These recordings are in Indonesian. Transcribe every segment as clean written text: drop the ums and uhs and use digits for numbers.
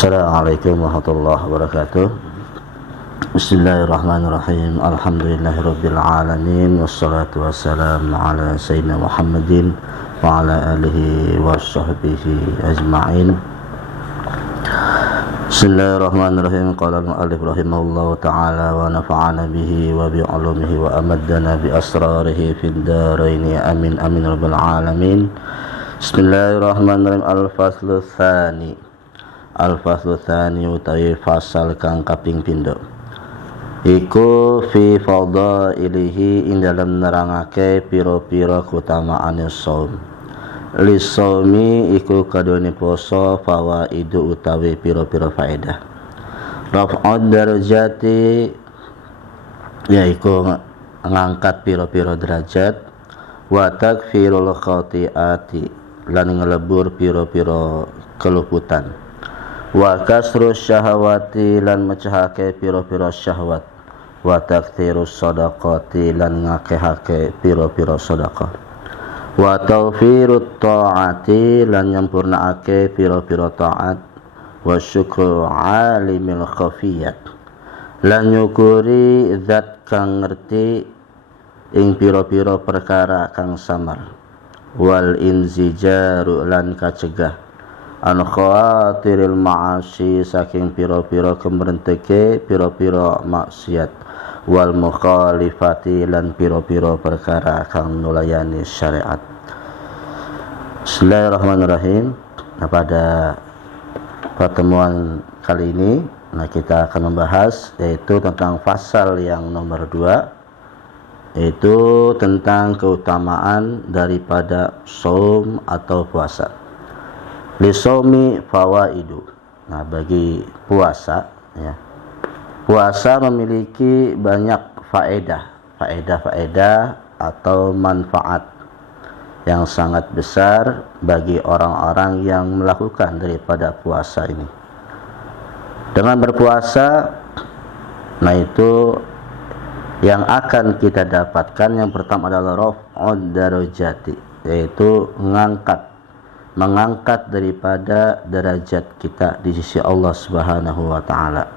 Assalamualaikum warahmatullahi wabarakatuh. Bismillahirrahmanirrahim. Alhamdulillahirabbil alamin wassalatu wassalamu ala sayyidina Muhammadin wa ala alihi washabbihi ajma'in. Bismillahirrahmanirrahim. Qala al-mu'allif rahimahullahu ta'ala wa nafa'ana bihi wa bi 'ulumihi wa amaddana bi asrarihi fid dharain amin amin rabbal alamin. Bismillahirrahmanirrahim. Al-faslu tsani. Al-faslu tsani utawi fasal kang kaping pindho iku fi fadhailihi ing dalem nerangake pira-pira keutamaane shaum. Li shaumi iku kadone poso fawaidu utawi pira-pira faedah. Raf'ud darajati yaiku ngangkat pira-pira derajat, wa takfirul khati'ati lan ngelebur pira-pira keluputan, wa kasru syahawati lan mecahake pira-pira syahwat, wa takthirus shadaqati lan ngakehake pira-pira sedekah, wa tawfirut ta'ati lan nyampurnaake pira-pira taat, wa syukru alimil khafiyat lan nyukuri zat kang ngerti ing pira-pira perkara kang samar, wal inzijaru lan kacegah an khawatiril ma'asi saking pira-pira kemrenteke pira-pira maksiat, wal mukhalifati lan pira-pira perkara kang nulayani syariat. Bismillahirrahmanirrahim. Nah, pada pertemuan kali ini kita akan membahas yaitu tentang pasal yang nomor 2, yaitu tentang keutamaan daripada shaum atau puasa. Lisaumi fawaidu. Nah, bagi puasa ya, puasa memiliki banyak faedah atau manfaat yang sangat besar bagi orang-orang yang melakukan daripada puasa ini. Dengan berpuasa, nah itu yang akan kita dapatkan yang pertama adalah raf'ud darajati, yaitu mengangkat daripada derajat kita di sisi Allah Subhanahu wa taala.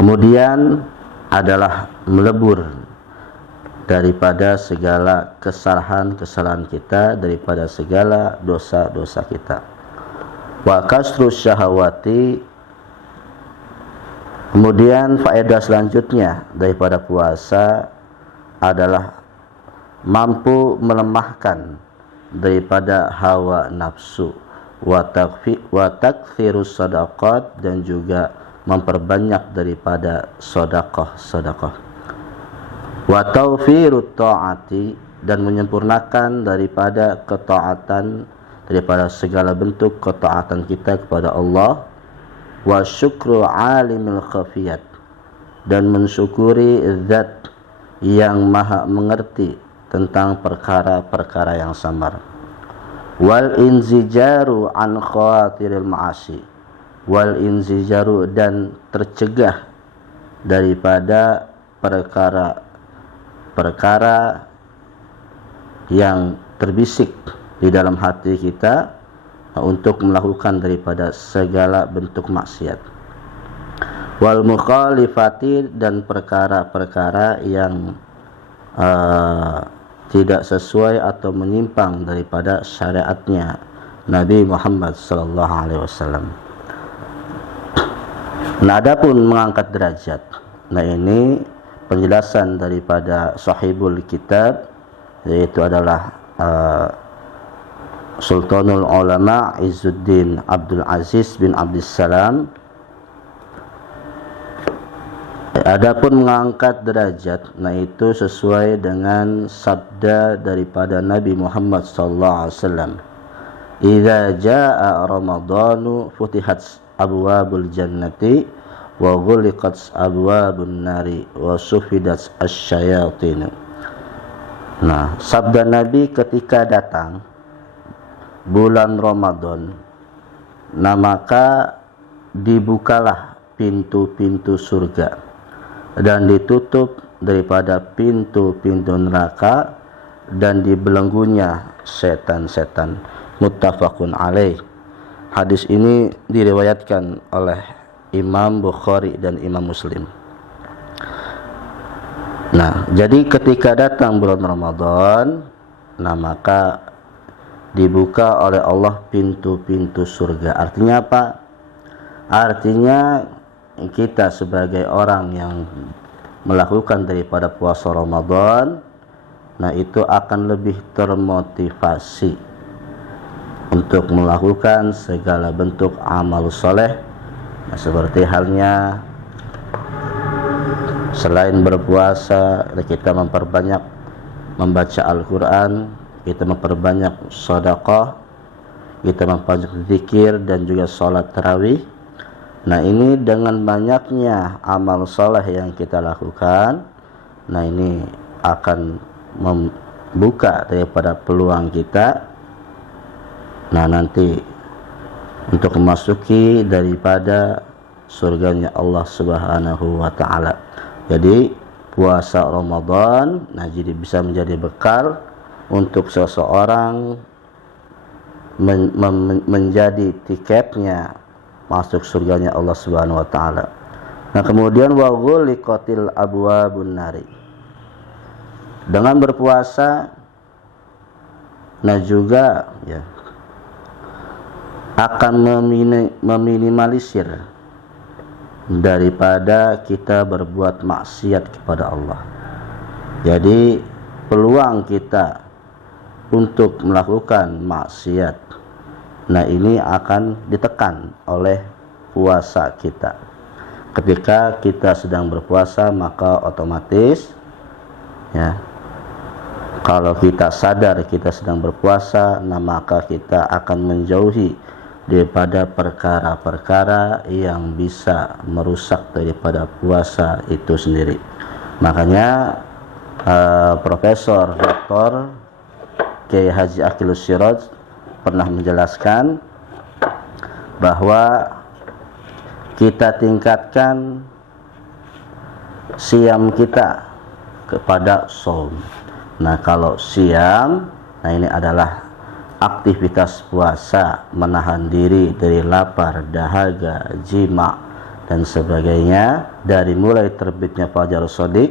Kemudian adalah melebur daripada segala kesalahan-kesalahan kita, daripada segala dosa-dosa kita. Wa kasrus syahawati. Kemudian faedah selanjutnya daripada puasa adalah mampu melemahkan daripada hawa nafsu, wa takthirus sadaqat dan juga memperbanyak daripada sedekah, wa tawfirut ta'ati dan menyempurnakan daripada ketaatan, daripada segala bentuk ketaatan kita kepada Allah, wa syukru alimil khafiyat dan mensyukuri zat yang maha mengerti tentang perkara-perkara yang samar, wal inzijaru an khawatiril ma'asi, wal inzijaru dan tercegah daripada perkara-perkara yang terbisik di dalam hati kita untuk melakukan daripada segala bentuk maksiat, wal mukhalifati dan perkara-perkara yang tidak sesuai atau menyimpang daripada syariatnya Nabi Muhammad sallallahu alaihi wasallam. Nah, adapun mengangkat derajat, nah ini penjelasan daripada sahibul kitab, yaitu adalah Sultanul Ulama Izzuddin Abdul Aziz bin Abdissalam. Adapun mengangkat derajat, nah itu sesuai dengan sabda daripada Nabi Muhammad sallallahu alaihi wasallam. Idza jaa Ramadhanu futihat abwabul jannati wa ghuliqat abwabun nari wa sufidat asyayatin. Nah, sabda Nabi ketika datang bulan Ramadan, nah maka dibukalah pintu-pintu surga dan ditutup daripada pintu-pintu neraka dan dibelenggunya setan-setan. Muttafaqun alaih. Hadis ini diriwayatkan oleh Imam Bukhari dan Imam Muslim. Nah, jadi ketika datang bulan Ramadan, nah maka dibuka oleh Allah pintu-pintu surga. Artinya apa? Artinya kita sebagai orang yang melakukan daripada puasa Ramadan, nah itu akan lebih termotivasi untuk melakukan segala bentuk amal soleh. Nah, seperti halnya selain berpuasa, kita memperbanyak membaca Al-Quran, kita memperbanyak sedekah, kita memperbanyak zikir dan juga sholat tarawih. Nah, ini dengan banyaknya amal soleh yang kita lakukan, nah ini akan membuka daripada peluang kita, nah nanti untuk memasuki daripada surganya Allah Subhanahu wa ta'ala. Jadi puasa Ramadan, nah jadi bisa menjadi bekal untuk seseorang menjadi tiketnya masuk surganya Allah Subhanahu wa ta'ala. Nah, kemudian wa ghuliqatil abwabun nari. Dengan berpuasa, nah juga ya akan meminimalisir daripada kita berbuat maksiat kepada Allah. Jadi peluang kita untuk melakukan maksiat, nah ini akan ditekan oleh puasa kita. Ketika kita sedang berpuasa, maka otomatis ya, kalau kita sadar kita sedang berpuasa, nah maka kita akan menjauhi daripada perkara-perkara yang bisa merusak daripada puasa itu sendiri. Makanya Profesor Dr. Kiai Haji Aqilus Siraj pernah menjelaskan bahwa kita tingkatkan siam kita kepada shaum. Nah, kalau siam, nah ini adalah aktivitas puasa, menahan diri dari lapar, dahaga, jima dan sebagainya, dari mulai terbitnya fajar shadiq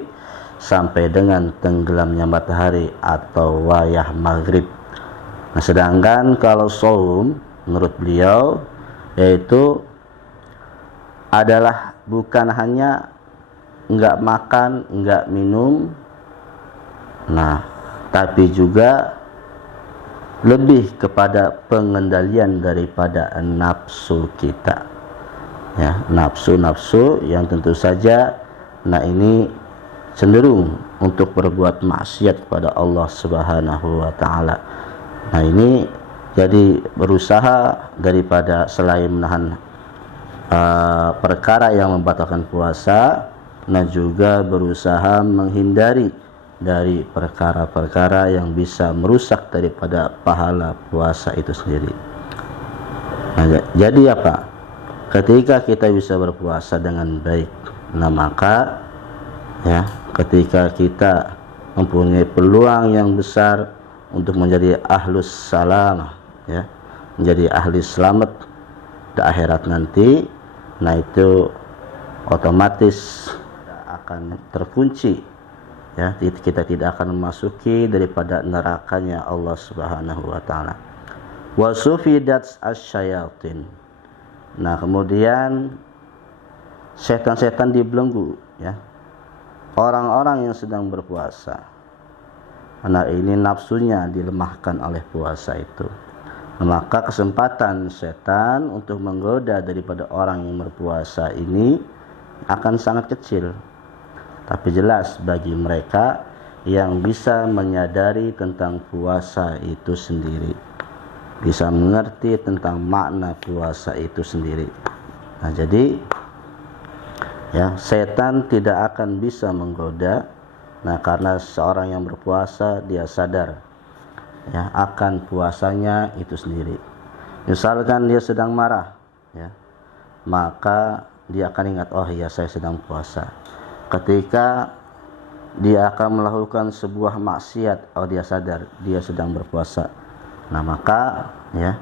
sampai dengan tenggelamnya matahari atau wayah maghrib. Nah, sedangkan kalau shaum menurut beliau yaitu adalah bukan hanya enggak makan, enggak minum, nah tapi juga lebih kepada pengendalian daripada nafsu kita, ya, nafsu yang tentu saja nah ini cenderung untuk berbuat maksiat kepada Allah Subhanahu wa ta'ala. Nah, ini jadi berusaha daripada selain menahan perkara yang membatalkan puasa, nah juga berusaha menghindari dari perkara-perkara yang bisa merusak daripada pahala puasa itu sendiri. Nah, jadi apa? Ketika kita bisa berpuasa dengan baik, nah maka ya, ketika kita mempunyai peluang yang besar untuk menjadi ahlus salamah, ya, menjadi ahli selamat di akhirat nanti, nah itu otomatis akan terkunci, ya, kita tidak akan memasuki daripada nerakanya Allah Subhanahu wa ta'ala. Wa sufidat asyayatin. Nah, kemudian setan-setan dibelenggu, ya, orang-orang yang sedang berpuasa. Nah, ini nafsunya dilemahkan oleh puasa itu. Maka kesempatan setan untuk menggoda daripada orang yang berpuasa ini akan sangat kecil. Tapi jelas bagi mereka yang bisa menyadari tentang puasa itu sendiri, bisa mengerti tentang makna puasa itu sendiri. Nah, jadi ya, setan tidak akan bisa menggoda. Nah, karena seorang yang berpuasa dia sadar ya akan puasanya itu sendiri. Misalkan dia sedang marah, ya, maka dia akan ingat, oh iya saya sedang puasa. Ketika dia akan melakukan sebuah maksiat, oh dia sadar dia sedang berpuasa. Nah, maka ya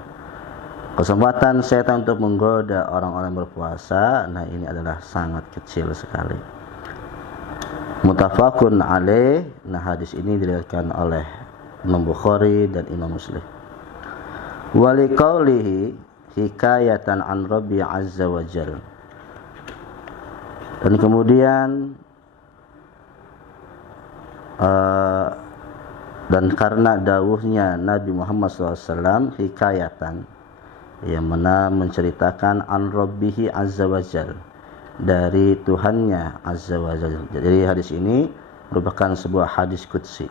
Kesempatan setan untuk menggoda orang-orang berpuasa, nah ini adalah sangat kecil sekali. Muttafaqun alaih. Nah hadis ini diriwayatkan oleh Imam Bukhari dan Imam Muslim. Wa liqaulihi hikayatan an Rabbi azza wa jalla. Dan kemudian dan karena dawuhnya Nabi Muhammad SAW hikayatan, yang mana menceritakan an Rabbihi azza wa jalla, dari Tuhannya azza wa jalla. Jadi hadis ini merupakan sebuah hadis qudsi.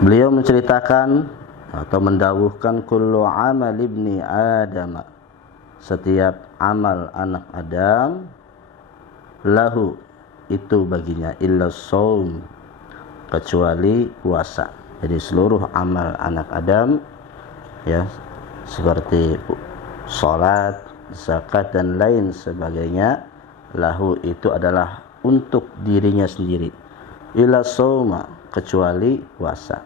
Beliau menceritakan atau mendawuhkan kullu amal ibni Adam, setiap amal anak Adam, lahu itu baginya, illa shaum, kecuali puasa. Jadi seluruh amal anak Adam, ya, seperti salat, zakat dan lain sebagainya, lahu itu adalah untuk dirinya sendiri, illa shauma, kecuali puasa.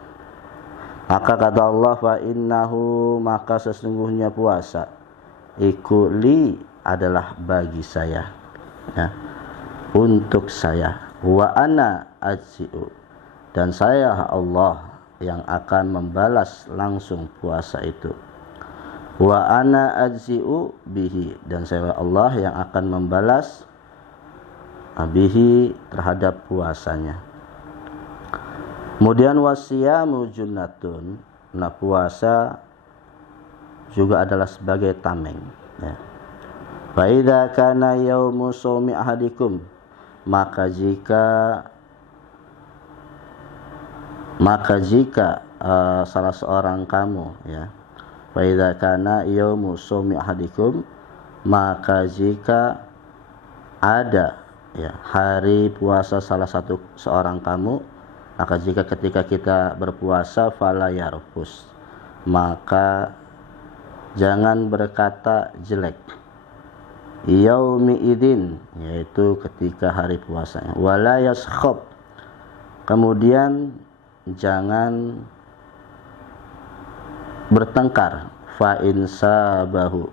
Maka kata Allah, fa innahu, maka sesungguhnya puasa, iku li, adalah bagi saya, ya, untuk saya, wa ana ajzi'u, dan saya Allah yang akan membalas langsung puasa itu, wa ana ajzi'u bihi, dan saya Allah yang akan membalas bihi, terhadap puasanya. Kemudian wasiyamu junnatun, nah puasa juga adalah sebagai tameng, ya. Fa idza kana yaumu shaumi ahadikum, maka jika salah seorang kamu, ya, fa idza kana yaumu shaumi ahadikum, maka jika ada, ya, hari puasa salah seorang kamu, maka jika ketika kita berpuasa fala yarfus, maka jangan berkata jelek, yaumi idin, yaitu ketika hari puasanya, wala yaskhab, kemudian jangan bertengkar, fa insabahu,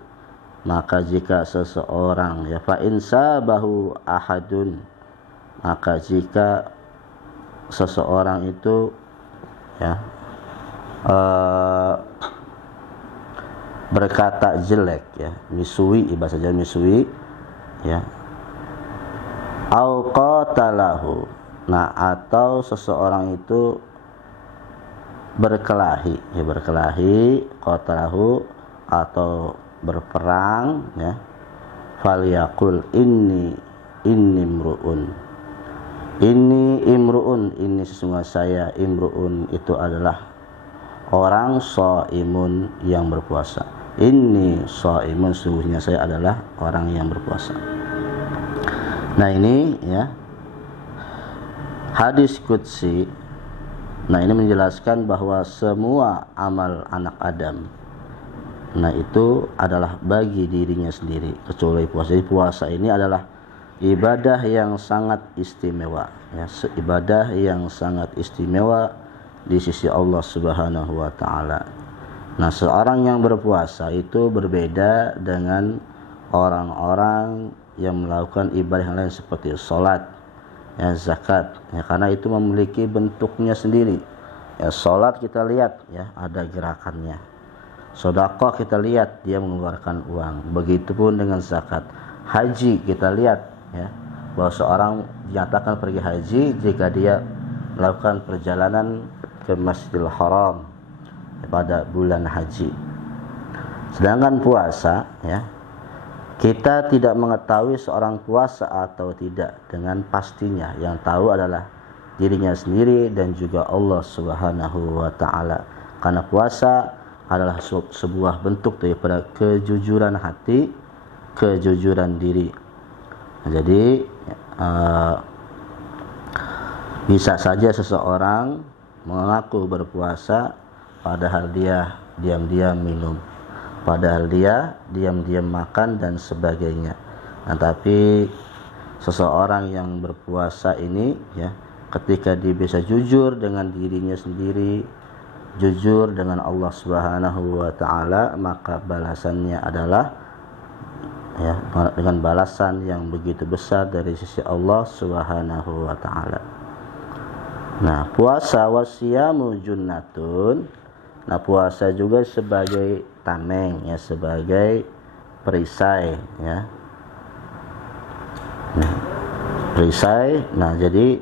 maka jika seseorang, ya, fa insabahu ahadun, maka jika seseorang itu, ya, berkata jelek, ya, misui, bahasa Jawa misui, ya, au qatalahu, nah atau seseorang itu berkelahi, ya, berkelahi, qatalahu, atau berperang, ya, falyaqul inni imru'un, ini sesungguhnya saya, imru'un itu adalah orang, shaimun yang berpuasa, ini shaimun, sesungguhnya saya adalah orang yang berpuasa. Nah ini, ya, hadis qudsi. Nah ini menjelaskan bahwa semua amal anak Adam, nah itu adalah bagi dirinya sendiri, kecuali puasa. Jadi puasa ini adalah ibadah yang sangat istimewa, ya, ibadah yang sangat istimewa di sisi Allah Subhanahu wa taala. Nah, seorang yang berpuasa itu berbeda dengan orang-orang yang melakukan ibadah yang lain seperti salat, ya, zakat, ya, karena itu memiliki bentuknya sendiri. Ya, salat kita lihat, ya, ada gerakannya. Sedekah kita lihat dia mengeluarkan uang. Begitupun dengan zakat. Haji kita lihat, ya, bahwa seorang dinyatakan pergi haji jika dia melakukan perjalanan ke Masjidil Haram pada bulan haji. Sedangkan puasa, ya, kita tidak mengetahui seorang puasa atau tidak dengan pastinya. Yang tahu adalah dirinya sendiri dan juga Allah Subhanahu wa taala. Karena puasa adalah sebuah bentuk daripada kejujuran hati, kejujuran diri. Nah, jadi bisa saja seseorang mengaku berpuasa padahal dia diam-diam minum, padahal dia diam-diam makan dan sebagainya. Nah, tapi seseorang yang berpuasa ini, ya, ketika dia bisa jujur dengan dirinya sendiri jujur dengan Allah Subhanahu wa taala, maka balasannya adalah ya dengan balasan yang begitu besar dari sisi Allah Subhanahu wa taala. Nah, puasa wasiyamu junnatun. Nah, puasa juga sebagai tameng ya, sebagai perisai ya. Nah, perisai. Nah, jadi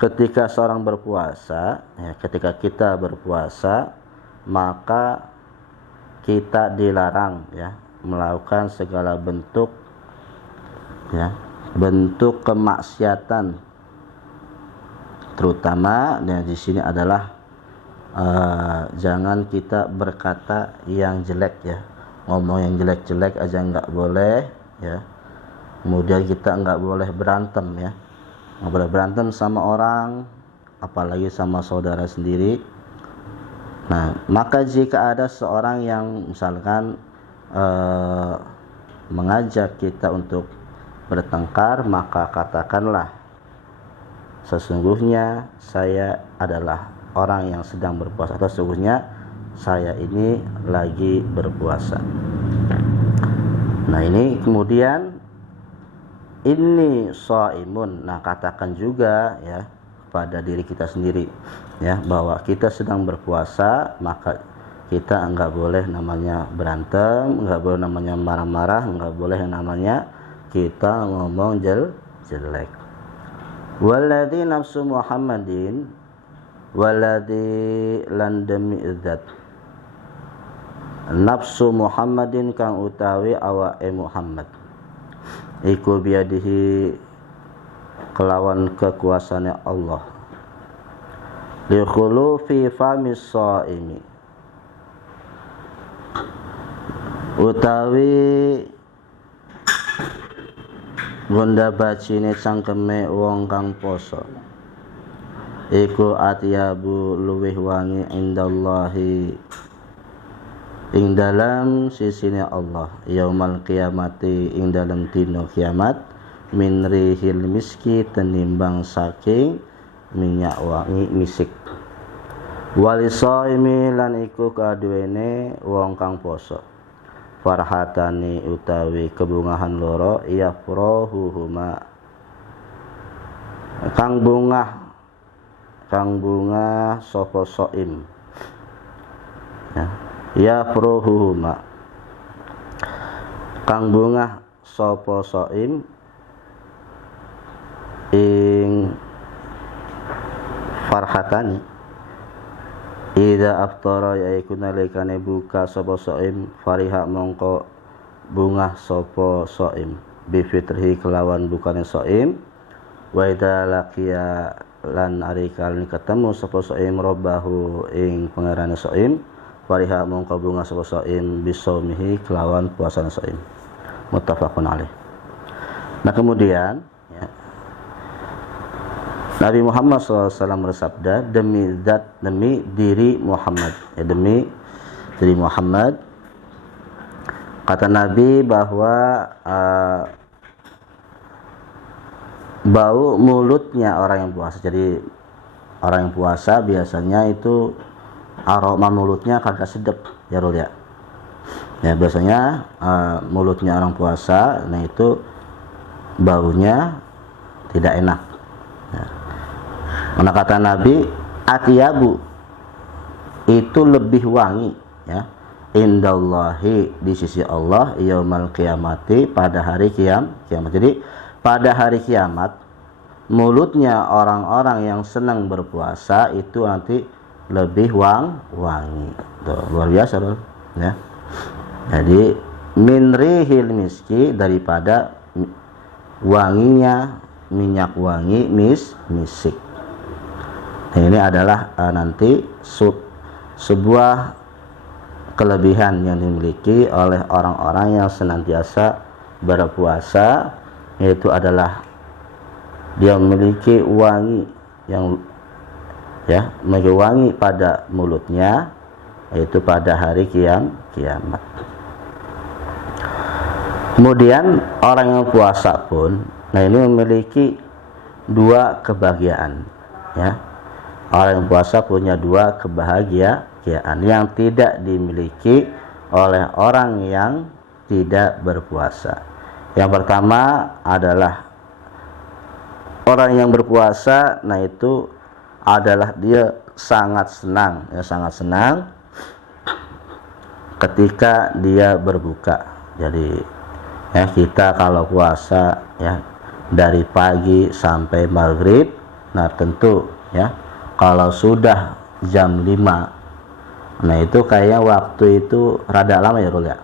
ketika seorang berpuasa ya, ketika kita berpuasa, maka kita dilarang ya melakukan segala bentuk ya, bentuk kemaksiatan, terutama dan di sini adalah jangan kita berkata yang jelek ya, ngomong yang jelek-jelek aja nggak boleh ya. Kemudian kita nggak boleh berantem ya, nggak boleh berantem sama orang, apalagi sama saudara sendiri. Nah, maka jika ada seorang yang misalkan mengajak kita untuk bertengkar, maka katakanlah, sesungguhnya saya adalah orang yang sedang berpuasa, atau sesungguhnya saya ini lagi berpuasa. Nah, ini kemudian ini shaimun. Nah, katakan juga ya pada diri kita sendiri ya, bahwa kita sedang berpuasa, maka kita enggak boleh namanya berantem, enggak boleh namanya marah-marah, enggak boleh yang namanya kita ngomong jelek. Walladzi nafsu Muhammadin, walladzi lan demi zat nafsu Muhammadin kang utawi awake Muhammad iku biadihi kelawan kekuasaane Allah li khulufi famis shaimi, utawi bunda bacine cangkeme wong kang poso iku atyabu luweh wangi indallahi ing dalam sisine Allah yaumal kiamati ing dalam dina kiamat min rihil miski tenimbang saking minyak wangi misik walisaimi lan iku kaduwene wong kang poso farhatani utawi kebungahan loro yafrahuhuma kang bunga sapa shaim ya, yafrahuhuma kang bunga sapa shaim ing farhatani ida aftara yaiku nalikane buka sapa shaim fariha mongko bungah sapa shaim bi fitrihi kelawan bukane shaim wa ida laqiya lan ari kalane ketemu sapa shaim robahu ing pangerane shaim fariha mongko bungah sapa shaim bisaumihi kelawan puasane shaim. Muttafaqun alaih. Nah, kemudian ya, Nabi Muhammad SAW bersabda, demi diri Muhammad ya, demi diri Muhammad, kata Nabi bahwa bau mulutnya orang yang puasa. Jadi orang yang puasa biasanya itu aroma mulutnya kagak sedap ya Rul ya. Ya biasanya mulutnya orang puasa, nah itu baunya tidak enak ya. Karena kata Nabi, atyabu itu lebih wangi ya, indallahi di sisi Allah, yaumal qiyamati pada hari kiamat. Jadi pada hari kiamat mulutnya orang-orang yang senang berpuasa itu nanti lebih wangi. Tuh, luar biasa loh ya. Jadi min rihil miski, daripada wanginya minyak wangi misik. Nah, ini adalah nanti sebuah kelebihan yang dimiliki oleh orang-orang yang senantiasa berpuasa, yaitu adalah dia memiliki wangi yang ya, memiliki wangi pada mulutnya, yaitu pada hari kiamat. Kemudian orang yang puasa pun, nah ini memiliki dua kebahagiaan ya. Orang yang puasa punya dua kebahagiaan yang tidak dimiliki oleh orang yang tidak berpuasa. Yang pertama adalah orang yang berpuasa, nah itu adalah dia sangat senang, ya sangat senang ketika dia berbuka. Jadi ya kita kalau puasa ya dari pagi sampai maghrib, nah tentu ya kalau sudah jam 5, nah itu kayaknya waktu itu rada lama ya Rul ya.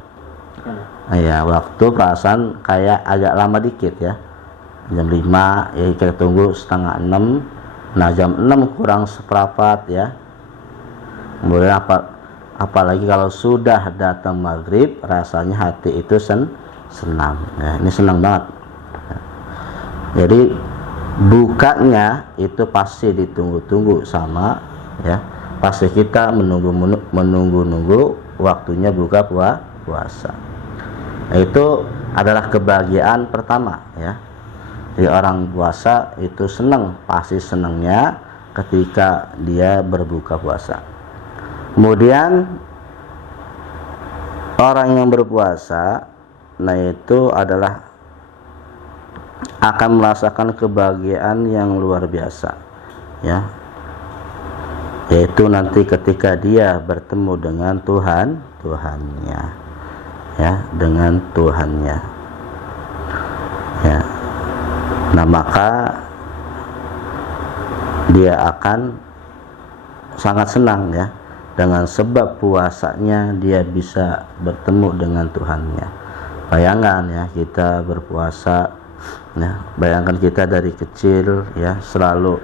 Ya waktu perasaan kayak agak lama dikit ya. Jam 5 ya kita tunggu setengah 6. Nah jam 6 kurang seperempat ya. Kemudian apalagi kalau sudah datang maghrib, rasanya hati itu senang ya, ini senang banget. Jadi bukanya itu pasti ditunggu-tunggu sama ya, pasti kita menunggu waktunya buka puasa. Nah, itu adalah kebahagiaan pertama ya. Jadi orang puasa itu senang, pasti senangnya ketika dia berbuka puasa. Kemudian orang yang berpuasa, nah itu adalah akan merasakan kebahagiaan yang luar biasa ya, yaitu nanti ketika dia bertemu dengan Tuhannya ya, dengan Tuhannya ya. Nah maka dia akan sangat senang ya, dengan sebab puasanya dia bisa bertemu dengan Tuhannya. Bayangkan ya kita berpuasa ya, bayangkan kita dari kecil ya selalu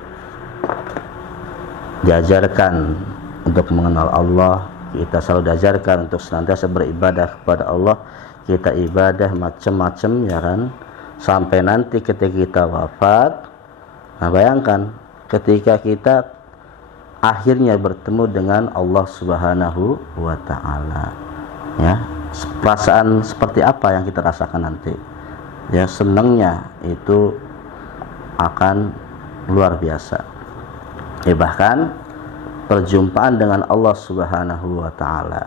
diajarkan untuk mengenal Allah, kita selalu diajarkan untuk senantiasa beribadah kepada Allah, kita ibadah macam-macam ya kan, sampai nanti ketika kita wafat. Nah bayangkan ketika kita akhirnya bertemu dengan Allah Subhanahu wa ta'ala ya, perasaan seperti apa yang kita rasakan nanti ya, senangnya itu akan luar biasa ya. Bahkan perjumpaan dengan Allah Subhanahu wa ta'ala,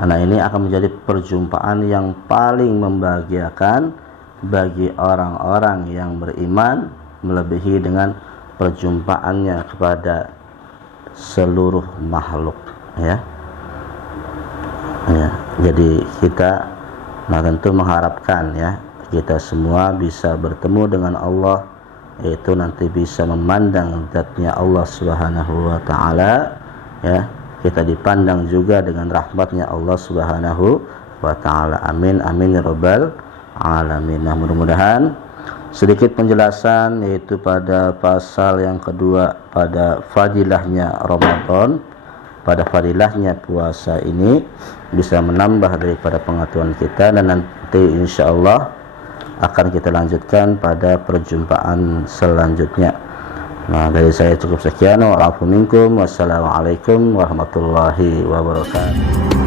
karena ini akan menjadi perjumpaan yang paling membahagiakan bagi orang-orang yang beriman, melebihi dengan perjumpaannya kepada seluruh makhluk ya. Ya, jadi kita tentu mengharapkan ya kita semua bisa bertemu dengan Allah, yaitu nanti bisa memandang zatnya Allah Subhanahu wa ta'ala ya, kita dipandang juga dengan rahmatnya Allah Subhanahu wa ta'ala. Amin amin ya rabbal alamin. Nah mudah-mudahan sedikit penjelasan yaitu pada pasal yang kedua, pada fadilahnya Ramadan, pada fadilahnya puasa ini bisa menambah daripada pengetahuan kita, dan nanti insyaallah akan kita lanjutkan pada perjumpaan selanjutnya. Nah dari saya cukup sekian, wa'alafu minkum, wassalamualaikum warahmatullahi wabarakatuh.